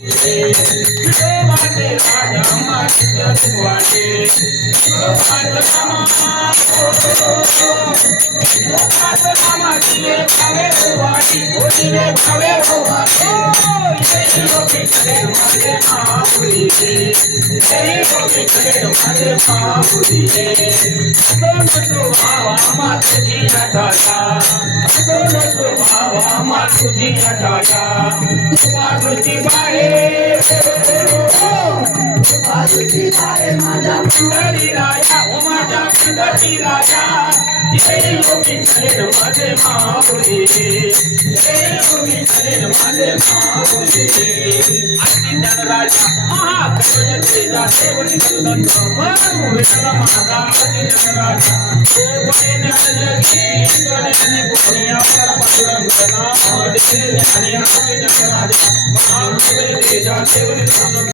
वाटे राजा माते वाटे मामा दिले भावे वाटी दिले भावे वाटी लोके करे माते मापुरी तेरी लोके करे माते मापुरी तो बाबा माते जी हटाया तो बाबा माते जी हटाया मारुति बाहे मारुति बाहे माझा मंडळी राजा ओ माझा मंडळी राजा जय गोविंद करे माझे महापुरी जय गोविंद करे माझे महापुरी अतिज्ञान राजा महागणपती तेजा देवनी संत विठ्ठल माझा अतिज्ञान राजा तो बने जगी गणे पुण्या परमपुरं गणा देवी आणि अतिज्ञान राजा महागणपती तेजा देवनी संत